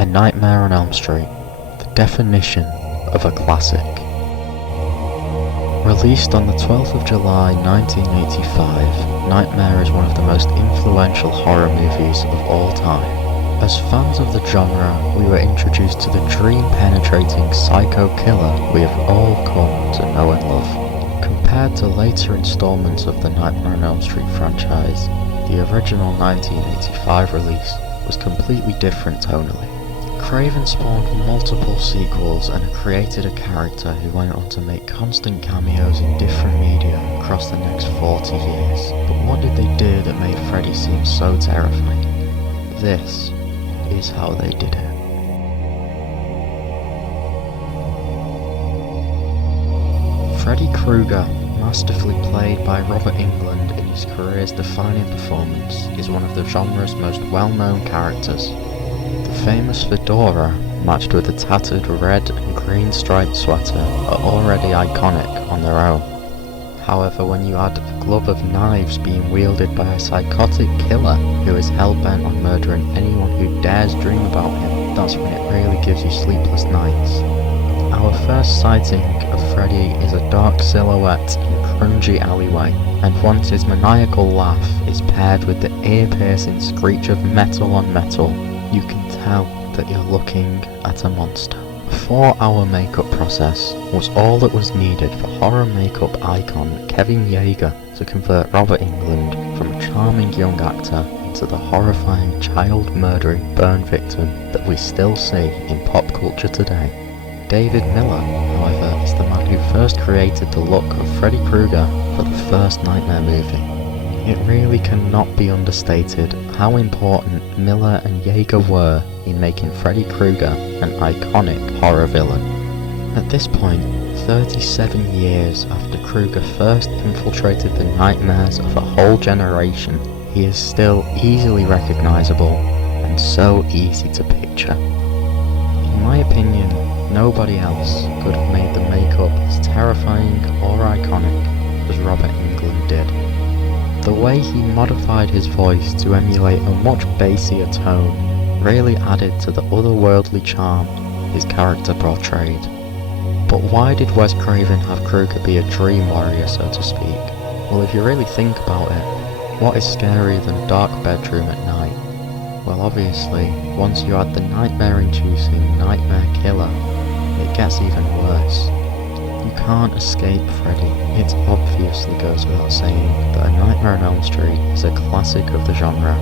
A Nightmare on Elm Street, the definition of a classic. Released on the 12th of July 1985, Nightmare is one of the most influential horror movies of all time. As fans of the genre, we were introduced to the dream-penetrating psycho killer we have all come to know and love. Compared to later installments of the Nightmare on Elm Street franchise, the original 1985 release was completely different tonally. Craven spawned multiple sequels and created a character who went on to make constant cameos in different media across the next 40 years. But what did they do that made Freddy seem so terrifying? This is how they did it. Freddy Krueger, masterfully played by Robert Englund in his career's defining performance, is one of the genre's most well-known characters. The famous fedora, matched with a tattered red and green striped sweater, are already iconic on their own. However, when you add a glove of knives being wielded by a psychotic killer who is hell-bent on murdering anyone who dares dream about him, that's when it really gives you sleepless nights. Our first sighting of Freddy is a dark silhouette in a grungy alleyway, and once his maniacal laugh is paired with the ear-piercing screech of metal on metal, you can tell that you're looking at a monster. A 4-hour makeup process was all that was needed for horror makeup icon Kevin Yeager to convert Robert Englund from a charming young actor into the horrifying child-murdering burn victim that we still see in pop culture today. David Miller, however, is the man who first created the look of Freddy Krueger for the first Nightmare movie. It really cannot be understated how important Miller and Yeager were in making Freddy Krueger an iconic horror villain. At this point, 37 years after Krueger first infiltrated the nightmares of a whole generation, he is still easily recognizable and so easy to picture. In my opinion, nobody else could have made the makeup as terrifying or iconic as Robert Englund did. The way he modified his voice to emulate a much bassier tone really added to the otherworldly charm his character portrayed. But why did Wes Craven have Krueger be a dream warrior, so to speak? Well, if you really think about it, what is scarier than a dark bedroom at night? Well, obviously, once you add the nightmare-inducing nightmare killer, it gets even worse. You can't escape Freddy. It obviously goes without saying that A Nightmare on Elm Street is a classic of the genre,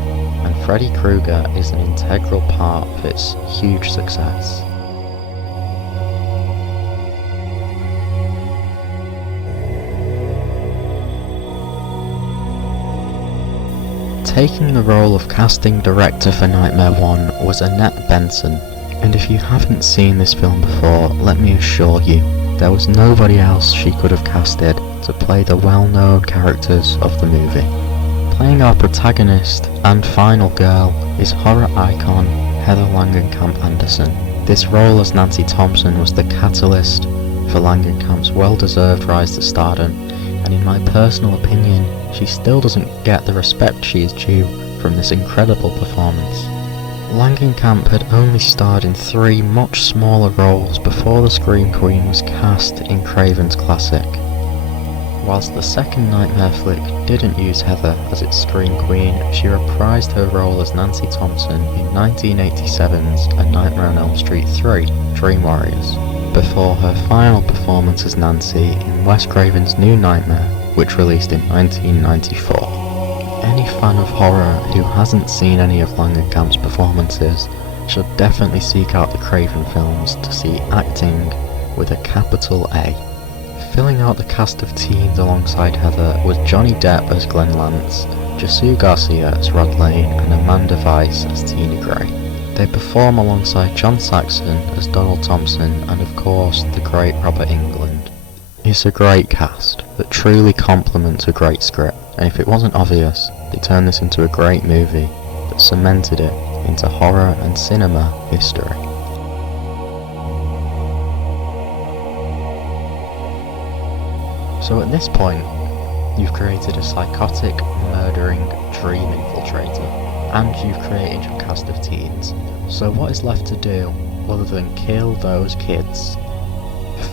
and Freddy Krueger is an integral part of its huge success. Taking the role of casting director for Nightmare 1 was Annette Benson, and if you haven't seen this film before, let me assure you, there was nobody else she could have casted to play the well-known characters of the movie. Playing our protagonist and final girl is horror icon Heather Langenkamp Anderson. This role as Nancy Thompson was the catalyst for Langenkamp's well-deserved rise to stardom, and in my personal opinion, she still doesn't get the respect she is due from this incredible performance. Langenkamp had only starred in 3 much smaller roles before the Scream Queen was cast in Craven's classic. Whilst the second Nightmare flick didn't use Heather as its Scream Queen, she reprised her role as Nancy Thompson in 1987's A Nightmare on Elm Street 3, Dream Warriors, before her final performance as Nancy in Wes Craven's New Nightmare, which released in 1994. Any fan of horror who hasn't seen any of Langenkamp's performances should definitely seek out the Craven films to see acting with a capital A. Filling out the cast of teens alongside Heather was Johnny Depp as Glenn Lance, Jesu Garcia as Rod Lane, and Amanda Weiss as Tina Gray. They perform alongside John Saxon as Donald Thompson and of course the great Robert Englund. It's a great cast that truly complements a great script, and if it wasn't obvious, they turned this into a great movie that cemented it into horror and cinema history. So at this point, you've created a psychotic, murdering dream infiltrator. and you've created your cast of teens. So what is left to do other than kill those kids?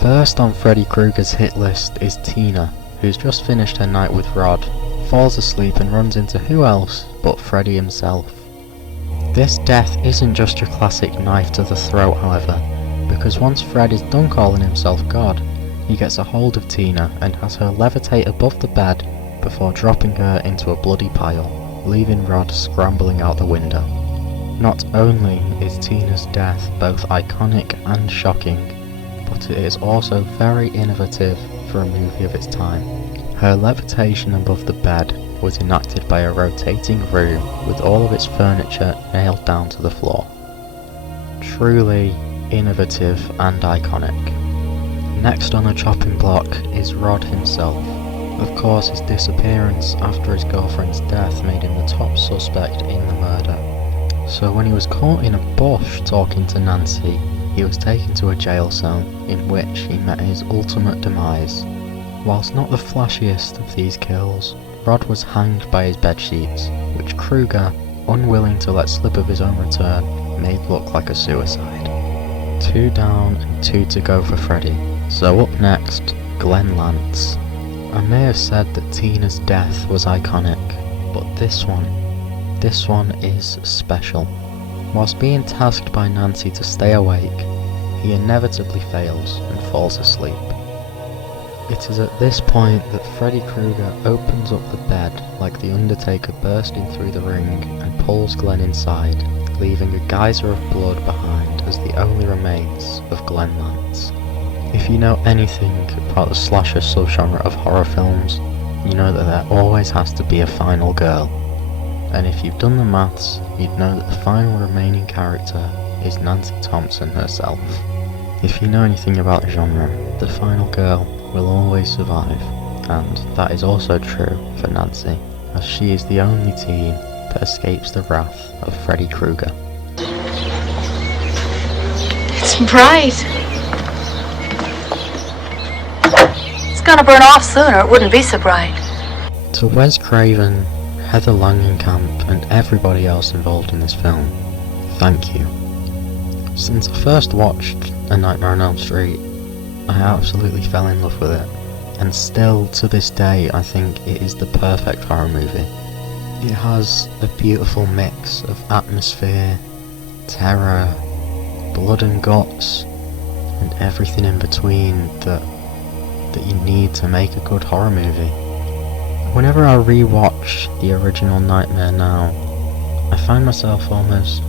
First on Freddy Krueger's hit list is Tina, who's just finished her night with Rod, falls asleep and runs into who else but Freddy himself. This death isn't just your classic knife to the throat, however, because once Fred is done calling himself God, he gets a hold of Tina and has her levitate above the bed before dropping her into a bloody pile, leaving Rod scrambling out the window. Not only is Tina's death both iconic and shocking, but it is also very innovative for a movie of its time. Her levitation above the bed was enacted by a rotating room with all of its furniture nailed down to the floor. Truly innovative and iconic. Next on the chopping block is Rod himself. Of course, his disappearance after his girlfriend's death made him the top suspect in the murder. So when he was caught in a bush talking to Nancy, he was taken to a jail cell in which he met his ultimate demise. Whilst not the flashiest of these kills, Rod was hanged by his bedsheets, which Krueger, unwilling to let slip of his own return, made look like a suicide. 2 down and 2 to go for Freddy. So up next, Glenn Lantz. I may have said that Tina's death was iconic, but this one is special. Whilst being tasked by Nancy to stay awake, he inevitably fails and falls asleep. It is at this point that Freddy Krueger opens up the bed like the Undertaker bursting through the ring and pulls Glenn inside, leaving a geyser of blood behind as the only remains of Glenn Lantz. If you know anything about the slasher subgenre of horror films, you know that there always has to be a final girl. And if you've done the maths, you'd know that the final remaining character is Nancy Thompson herself. If you know anything about the genre, the final girl will always survive, and that is also true for Nancy, as she is the only teen that escapes the wrath of Freddy Krueger. It's bright. It's gonna burn off sooner, it wouldn't be so bright. To Wes Craven, Heather Langenkamp and everybody else involved in this film, thank you. Since I first watched A Nightmare on Elm Street, I absolutely fell in love with it, and still to this day I think it is the perfect horror movie. It has a beautiful mix of atmosphere, terror, blood and guts, and everything in between that you need to make a good horror movie. Whenever I re-watch the original Nightmare now, I find myself almost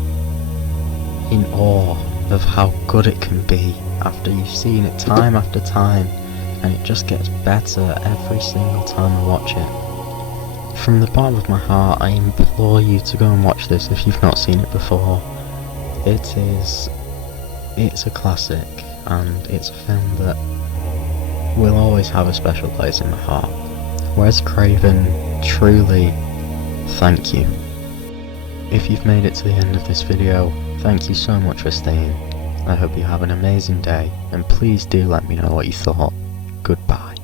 in awe of how good it can be after you've seen it time after time, and it just gets better every single time I watch it. From the bottom of my heart, I implore you to go and watch this if you've not seen it before. It's a classic, and it's a film that will always have a special place in my heart. Wes Craven, truly, thank you. If you've made it to the end of this video, thank you so much for staying. I hope you have an amazing day, and please do let me know what you thought. Goodbye.